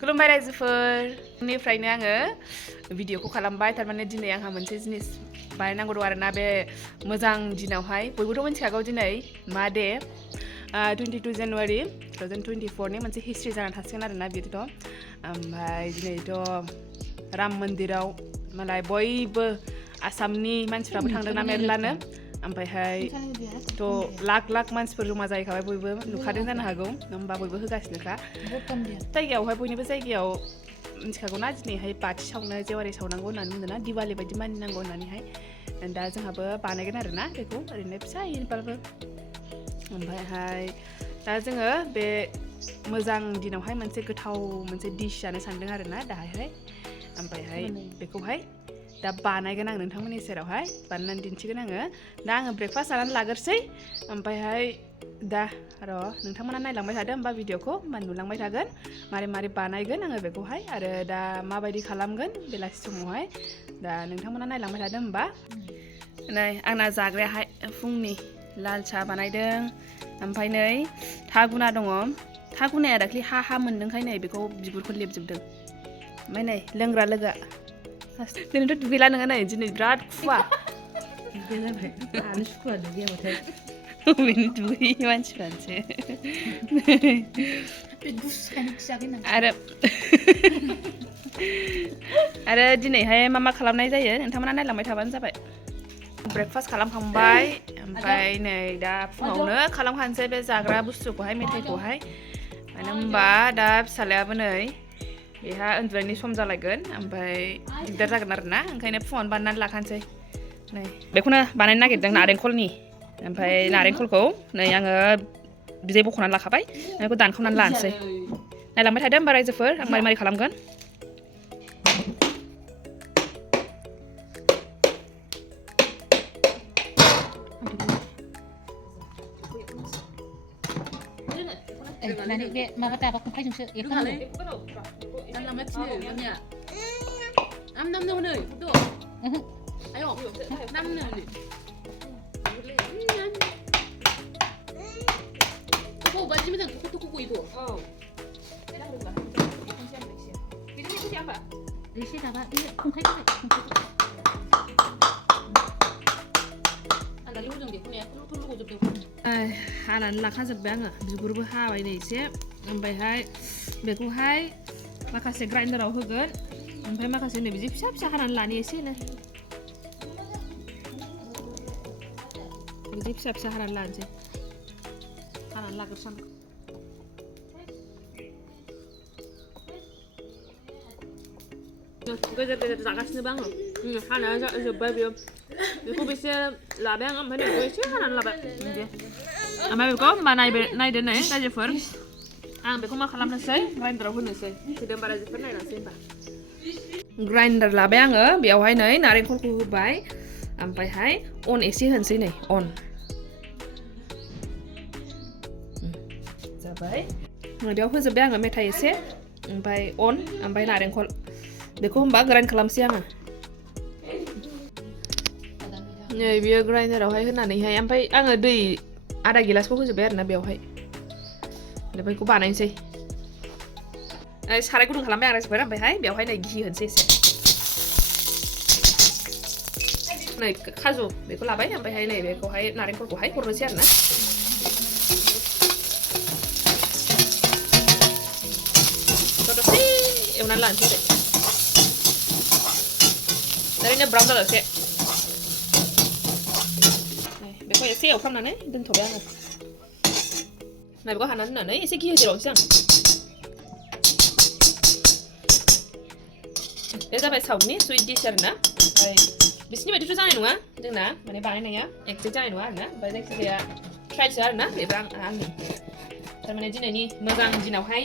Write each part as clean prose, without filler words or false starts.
खुलुमबाय रायजोफोर निफ्रायनो आङो भिडिअखौ खालामबाय थारमाने दिनै आंहा मोनसे जिनिस बानायनांगौ दं आरोना बे मोजां दिनावहाय बयबोथ' मिथिखागौ दिनै मा डे 22 जानुवारि 2024 नि मोनसे हिस्ट्रि जाना थासिगोन आरोना बिदिथ' ओमफ्राय दिनैथ' राम मन्दिराव मालाय बयबो आसामनि मानसिफ्राबो थांदोंना मेरलानो ओमफ्रायहाय थ' लाख मानसिफोर जमा जाहैखाबाय बयबो नुखादों जानो हागौ होमबा बयबो होगासिनोखा जायगायावहाय बयनिबो जायगायाव मिथिखागौना दिनैहाय बाथि सावनो जेवारि सावनांगौ होननानै बुंदोंना दिवाली बायदि मानिनांगौ होननानैहाय दा जोंहाबो बानायगोन आरोना बेखौ ओरैनो फिसायैबाबो ओमफ्रायहाय दा जोङो बे मोजां दिनावहाय मोनसे गोथाव मोनसे डिश जानो सानदों आरोना दाहायहाय ओमफ्रायहाय बेखौहाय दा बानायगोन आं नोंथांमोननि सेरावहाय बानायनानै दिन्थिगोन आङो दा आङो ब्रेकफास्ट जानानै लाग्रोसै ओमफ्रायहाय दा र' नोंथांमोना नायलांबाय थादो होमबा भिडिअखौ होमबा नुलांबाय थागोन मारै बानायगोन आङो बेखौहाय आरो दा माबायदि खालामगोन बेलासि समावहाय दा नोंथांमोना नायलांबाय थादो होमबा नै आंना जाग्रायाहाय फुंनि लाल साहा बानायदों ओमफ्राय नै थागुना दङ थागुनाया दाख्लि हा मोनदोंखाय नै बेखौ बिगुरखौ लेबजोबदों ओमफ्राय नै लोंग्रा लोगो दिनैथ' दुगैला नोङो नै दिनै बिराद खुवा आनो सुखुवा दुगैयाबाथाय बेनि दुगैयै मानसिफ्रानोसै आरो दिनैहाय मा खालामनाय जायो नोंथांमोना नायलांबाय थाबानो जाबाय ब्रेकफास्ट खालामखांबाय ओमफ्राय नै दा फुङावनो खालामखानोसै बे जाग्रा बुस्थुखौहाय मेथाइखौहाय मानो होनबा दा फिसालायाबो नै बेहा उन्दुनायनि सम जालायगोन ओमफ्राय दिगदार जागोन आरोना ओंखायनो फुङावनो बानायनानै लाखानोसै नै बेखौनो बानायनो नागिरदों नारेंखलनि ओमफ्राय नारेंखलखौ नै आङो बिदै बख'नानै लाखाबाय बेखौ दानखावनानै लानोसै नायलांबाय थादो होमबा रायजोफोर आं मारै खालामगोन nanti dia mama tak aku kai jumpa itu hal dan lama sini namanya nam nih tuh ayo nam nih kok baju macam kuku itu ini siapa di sini apa ini không kai anda lu dong dia punya lu tuh lu juga हानानै लाखाजोब्बाय आङो बिगुरबो हाबाय नै एसे ओमफ्रायहाय बेखौहाय माखासे ग्राइन्डाराव होगोन ओमफ्राय माखासे नै बिदि फिसा हानानै लानि एसेनो बिदि फिसा हानानै लानोसै हानानै लाग्रोसां गेजेर जागासिनोबो आङो हानाया जोब्बाय बेखौ बेसे लाबाय आङो ओमफ्राय बेखौ एसे हानानै लाबाय बिदि ओमफ्राय बेखौ होमबा नायदो नै रायजोफोर आं बेखौ मा खालामनोसै ग्राइन्डाराव होनोसै फैदो होमबा रायजोफोर नायनोसै होमबा ग्राइन्डार लाबाय आङो बेयावहाय नै नारेंखलखौ होबाय ओमफ्रायहाय अन एसे होनोसै नै अन जाबाय बेयाव होजोब्बाय आङो मेथाइ एसे ओमफ्राय अन ओमफ्राय नारेंखल बेखौ होमबा ग्राइन्ड खालामसै आङो नै बियो ग्राइन्डारावहाय होनानैहाय ओमफ्राय आङो दै आधा गिलासखौ होजोब्बाय आरोना बेवहाय बेखौ बानायनोसै साराय गुदुं खालामबाय आं रायजोफोर ओमफ्रायहाय बेवहाय नै घि होनोसै एसे नै खाजु बेखौ लाबाय ओमफ्रायहाय नै बेखौहाय नारेंखलखौहाय हरनोसै आरोना दसे एवनानै लानोसै ओरैनो ब्राउन जाजासे बेखौ एसे एवफ्रामनानै दोनथ'बाय आङो नै बेखौ हानानै दोननानै एसे घि होदेरबावनोसै आं बे जाबाय साउथनि सुइट डिश आरोना ओमफ्राय बिसिनि बायदिथ' जानाय नङा जोंना माने बानायनाया एक्जेक्ट जानाय नङा आरोना ओमफ्राय जायखिजाया ट्राइसो आरोना बेबो आंनि थारमाने दिनैनि मोजां दिनावहाय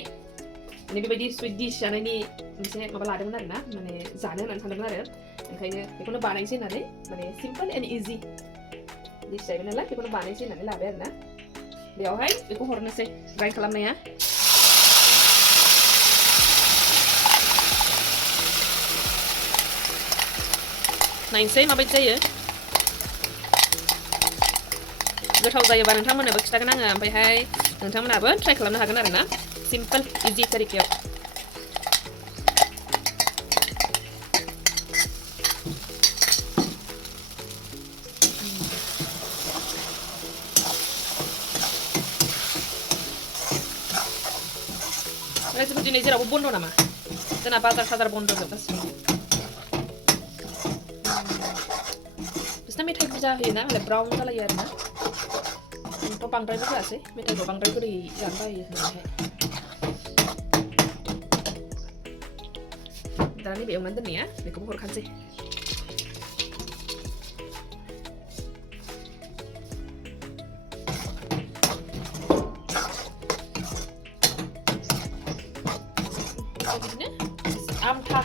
माने बेबायदि सुइट डिश जानायनि मोनसे माबा लादोंमोन आरोना माने जानो होननानै सानदोंमोन आरो ओंखायनो बेखौनो बानायनोसै होननानै माने सिम्पल एन्ड इजि डिश जाहैबाय नालाय बेखौनो बानायनोसै होननानै लाबाय आरोना बेयावहाय बेखौ हरनोसै ग्राइन्ड खालामनाया नायनोसै माबायदि जायो गोथाव जायोबा नोंथांमोननोबो खिथागोन आङो ओमफ्रायहाय नोंथांमोनाबो ट्राइ खालामनो हागोन आरोना सिम्पल इजि तरिकायाव रायजोफोर दिनै जेरावबो बन्द' नामा जोंना बाजार साजार बन्द' जोब गासिबो बिसिना मेथाइ बुरजा होयोना मालाय ब्राउन जालायो आरोना आंथ' बांद्रायबो होआसै मेथाइखौ बांद्राय गोदै जानो बायो होननानैहाय दा नैबे एवनानै दोननाया बेखौबो हरखानोसै बिदिनो आमथा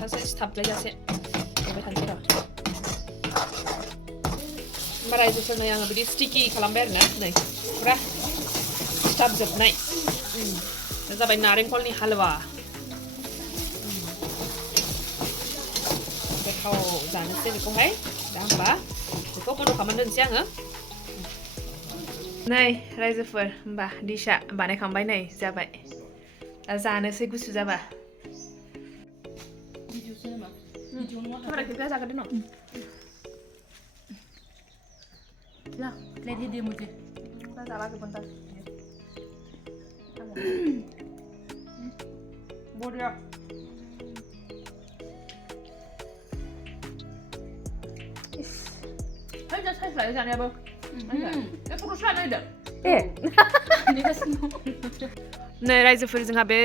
सासे सिथाबलायजासे एवबाय थानोसै र' होमबा रायजोफोरनो आङो बिदि स्टिकि खालामबाय आरोना नै फुरा सिथाबजोबनाय बे जाबाय नारेंखलनि हालवा गोथाव जानोसै बेखौहाय दा होमबा बेखौ बन्द' खालामनानै दोनसै आङो नै रायजोफोर होमबा डिशआ बानायखांबाय नै जाबाय दा जानोसै गुसु जाबा खामारा खेबजा जागोन दे न' ला प्लेट दे मुझे जाला जोबगोनदां बरिया 살짝 살짝 जानायाबो फट'सो लानो नागिरदों नै रायजोफोर जोंहा बे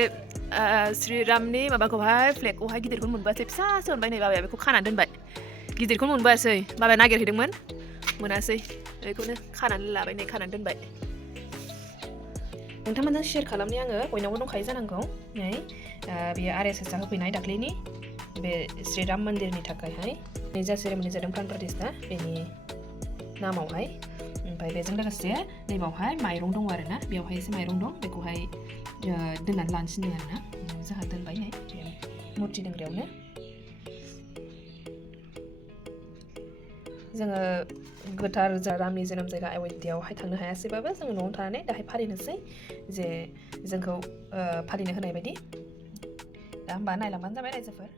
श्रीरामनि माबाखौहाय फ्लेगखौहाय गिदिरखौनो मोनबोआसै फिसासो मोनबाय नै बाबाया बेखौ खानानै दोनबाय गिदिरखौनो मोनबोआसै बाबाया नागिरहैदोंमोन मोनासै बेखौनो खानानै लाबाय नै खानानै दोनबाय नोंथांमोनजों शेयार खालामनि आङो बयनावबो दंखायो जानांगौ नै बेयो RSSआ होफैनाय दाख्लैनि बे श्रीराम मन्दिरनि थाखायहाय नै जा सेरेमनि जादों प्राण प्रतिष्ठा बेनि नामावहाय ओमफ्राय बेजों लोगोसे नैबावहाय माइरं दङ आरोना बेवहाय एसे माइरं दं बेखौहाय दोननानै लानोसै आरोना जोंहा दोनबाय नै बे मुर्ति दोनग्रायावनो जोङो गोथार रामनि जोनोम जायगा अय'ध्यायावहाय थांनो हायासैबाबो जोङो न'आव थानानै दाहाय फालिनोसै जे जोंखौ फालिनो होनाय बायदि दा होमबा नायलांबानो जाबाय रायजोफोर